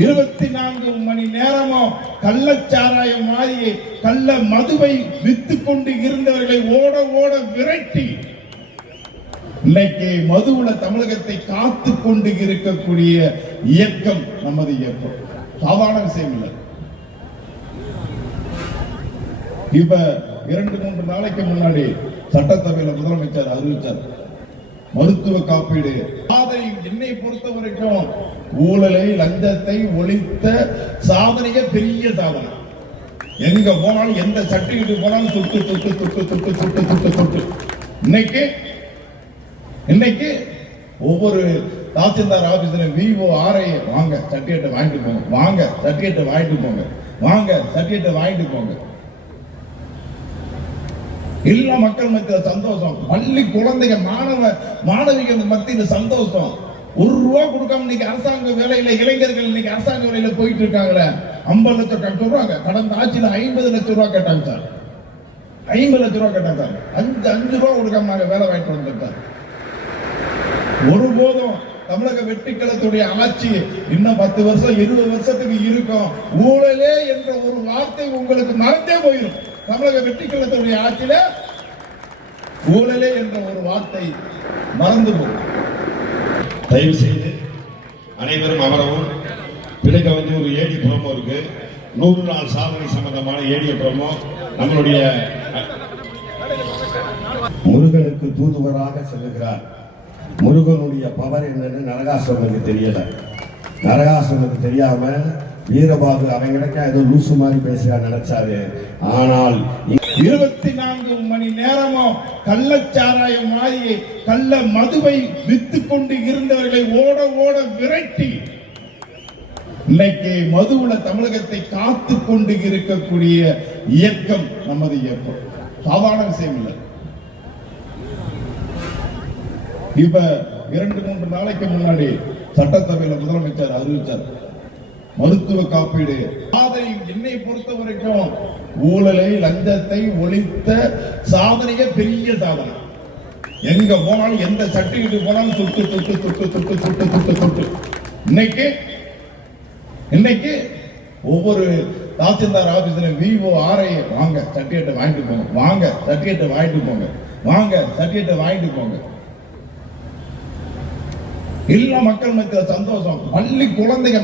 24 மணி நேரமும் கள்ளச்சாராயம் மாதிரி கள்ள மதுவை வித்து கொண்டு இருந்தவர்களை ஓட ஓட விரட்டி இன்னைக்கு மதுவுல தமிழகத்தை காத்து கொண்டு இருக்கக்கூடிய இயக்கம் நமது இயக்கம். சாதாரண விஷயம் இல்லை. இப்ப 2-3 நாளைக்கு முன்னாடி சட்டசபையில முதலமைச்சர் அறிவிச்சார் மருத்துவ காப்பீடு. அதை என்னை பொறுத்த வரைக்கும் ஊழலை லஞ்சத்தை ஒழித்த சாதனையே பெரிய சாதனை. எங்க போனாலும் எந்த சர்டிபிகேட் போனாலும் தொட்டு தொட்டு தொட்டு தொட்டு தொட்டு தொட்டு தொட்டு இன்னைக்கு ஒவ்வொரு தாசில்தார் ஆபீஸ்ல விஓ ஆர்ஐ வாங்க சர்டிபிகேட் வாங்கிட்டு போங்க, வாங்க சர்டிபிகேட் வாங்கிட்டு போங்க, வாங்க சர்டிபிகேட் வாங்கிட்டு போங்க. எல்லா மக்கள் மத்தியில சந்தோஷம். பள்ளி குழந்தைங்க மாணவிகள் மத்தியில சந்தோஷம். 1 ரூபா கொடுக்காம இன்னைக்கு அரசாங்க வேலையில இளைஞர்கள் இன்னைக்கு அரசாங்க வேலையில போயிட்டு இருக்காங்களே. 50 லட்சம் சொல்றாங்க. கடந்த ஆட்சியில 50 லட்சம் ரூபாய் கேட்டாங்க சார். 50 லட்சம் ரூபாய் கேட்டாங்க சார். 5 ரூபாய் கொடுக்காம வேலை வாங்கிட்டு வந்துட்டார். ஒருபோதும் தமிழக வெற்றிக்கழகத்துடைய ஆட்சி இன்னும் 10 வருஷம் 20 வருஷத்துக்கு இருக்கும். ஊழலே என்ற ஒரு வார்த்தை உங்களுக்கு மறந்தே போயிடும். தமிழக வெற்றிக்கழகத்துடைய ஆட்சியில ஊழலே என்ற ஒரு வார்த்தை மறந்து போகும். தயவு செய்து அனைவரும் அமரவும். பிழைக்க வந்து ஒரு ஏடி ப்ரோமோ இருக்கு. 100 நாள் சாதனை சம்பந்தமான ஏடிய ப்ரோமோ நம்மளுடைய முருகனுக்கு தூதுவராக செல்லுகிறார். முருகனுடைய பவர் என்னன்னு நரகாசுரனுக்கு தெரியல. நரகாசுரனுக்கு தெரியாம வீரபாகு அவன் கிடக்க ஏதோ லூசு மாதிரி பேசுறா நினைச்சாரு. ஆனால் 24 மணி நேரமும் கள்ளச்சாராயம் மாதிரி கள்ள மதுவை வித்து கொண்டு இருந்தவர்களை ஓட ஓட விரட்டி இன்னைக்கு மதுவுல தமிழகத்தை காத்து கொண்டு இருக்கக்கூடிய இயக்கம் நமது இயக்கம். சாதாரண விஷயம் இல்லை. இப்ப 2-3 நாளைக்கு முன்னாடி சட்டசபையில முதலமைச்சர் அறிவிச்சார் மருத்துவ காப்பீடு. அதை என்னை பொறுத்த வரைக்கும் ஊழலை லஞ்சத்தை ஒழித்த சாதனையே பெரிய சாதனை. எங்க போனாலும் எந்த சர்டிபிகேட் போனாலும் தொட்டு தொட்டு தொட்டு தொட்டு தொட்டு தொட்டு தொட்டு இன்னைக்கு ஒவ்வொரு தாசில்தார் ஆபீஸ்ல விஓ ஆர்ஐ வாங்க சர்டிபிகேட் வாங்கிட்டு போங்க, வாங்க சர்டிபிகேட் வாங்கிட்டு போங்க, வாங்க சர்டிபிகேட் வாங்கிட்டு போங்க. எல்லா மக்கள் மத்தியில சந்தோஷம். பள்ளி குழந்தைங்க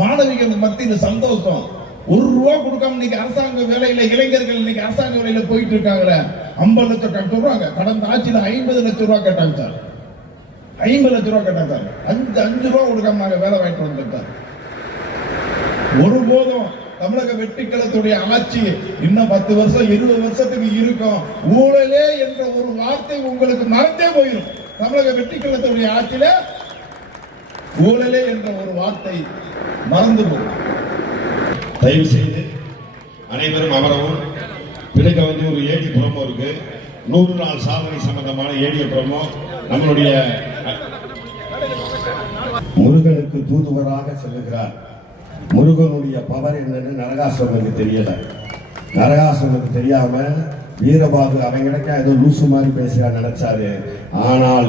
மாணவிகள் மத்தியில சந்தோஷம். 1 ரூபா கொடுக்காம இன்னைக்கு அரசாங்க வேலையில இளைஞர்கள் இன்னைக்கு அரசாங்க வேலையில போயிட்டு இருக்காங்களே. 50 லட்சம் சொல்றாங்க. கடந்த ஆட்சியில 50 லட்சம் ரூபாய் கேட்டாங்க சார். 50 லட்சம் ரூபாய் கேட்டாங்க சார். 5 ரூபாய் கொடுக்காம வேலை வாங்கிட்டு வந்துட்டார். ஒருபோதும் தமிழக வெற்றிக்கழகத்துடைய ஆட்சி இன்னும் 10 வருஷம் 20 வருஷத்துக்கு இருக்கும். ஊழலே என்ற ஒரு வார்த்தை உங்களுக்கு மறந்தே போயிடும். தமிழக வெற்றிக்கழகத்துடைய ஆட்சியில ஊழலே என்ற ஒரு வார்த்தை மறந்து போகும். தயவு செய்து அனைவரும் அமரவும். பிழைக்க வந்து ஒரு ஏடி ப்ரோமோ இருக்கு. 100 நாள் சாதனை சம்பந்தமான ஏடிய ப்ரோமோ நம்மளுடைய முருகனுக்கு தூதுவராக செல்லுகிறார். முருகனுடைய பவர் என்னன்னு நரகாசுரனுக்கு தெரியல. நரகாசுரனுக்கு தெரியாம வீரபாகு அவன் கிடக்க ஏதோ லூசு மாதிரி பேசுறா நினைச்சாரு. ஆனால்